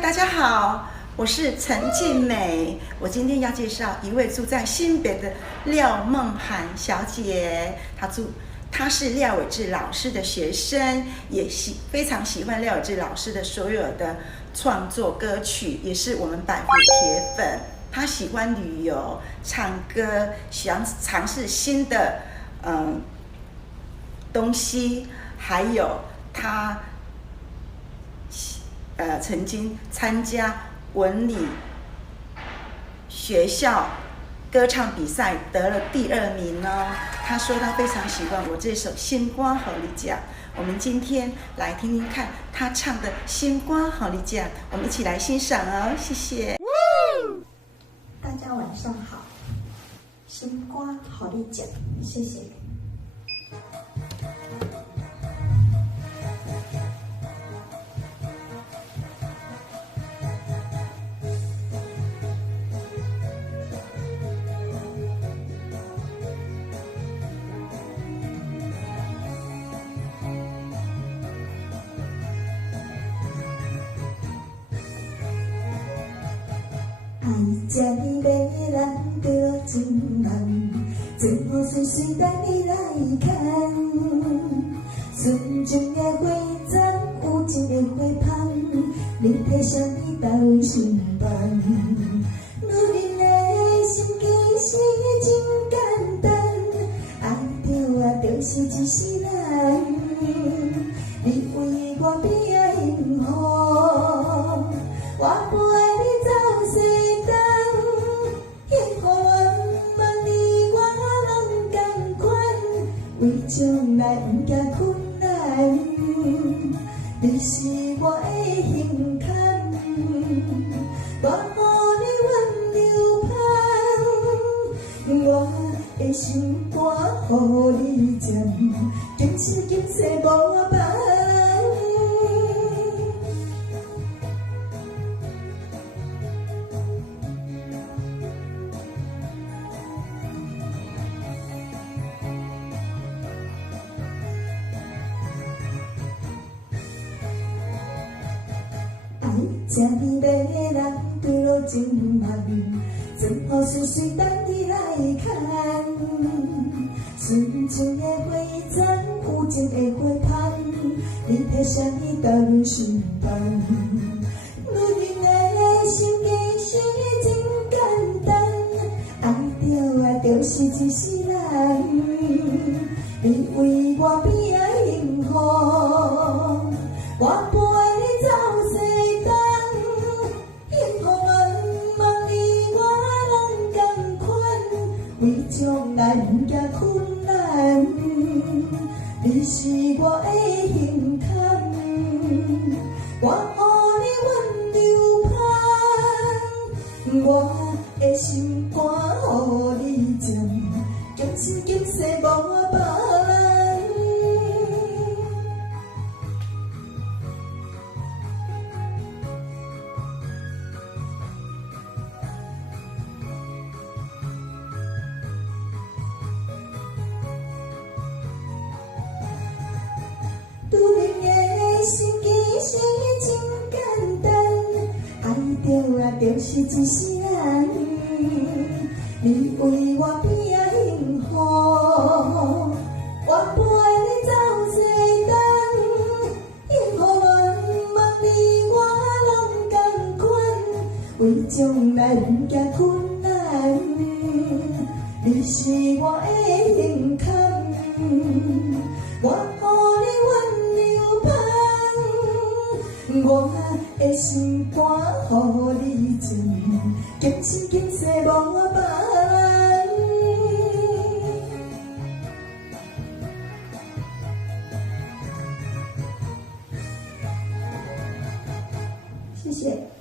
大家好，我是陈静美。我今天要介绍一位住在新北的廖梦涵小姐。她是廖伟智老师的学生，也非常喜欢廖伟智老师的所有的创作歌曲，也是我们百福铁粉。她喜欢旅游、唱歌，喜欢尝试新的东西，还有她曾经参加文理学校歌唱比赛，得了第2名哦。他说他非常喜欢我这首《心肝予你食》，我们今天来听听看他唱的《心肝予你食》，我们一起来欣赏哦，谢谢。大家晚上好，心肝予你食，谢谢。爱食你的人对我真慢，最好随时等你来看。纯情的花针，有情的花香，你配上你到心烦。女人的心其实真简单，爱着啊就是一世人。你为我变啊幸福，我陪你走世。为将来不惊困难，你是我的心坎，我予你温柔香，我的心肝予你食，今世今世无别。吃你的人对我真慢，最好随时等你来看。纯情的花针，有情的花香，你配上你到心烦。女人的心其实真简单，爱着啊就是一世人。你为我变啊幸福，我陪你走世。为将来不惊困难，你是我的心坎，我予你温柔香，我的心肝予你食，今生今世无别人。女人的心其实真简单，爱着啊就是一世人。你为我变啊幸福，我陪你走世间。幸福茫你我拢同款，为将来不惊困难。你是我的心坎，我我的心肝予你食，今生今世无别人。谢谢。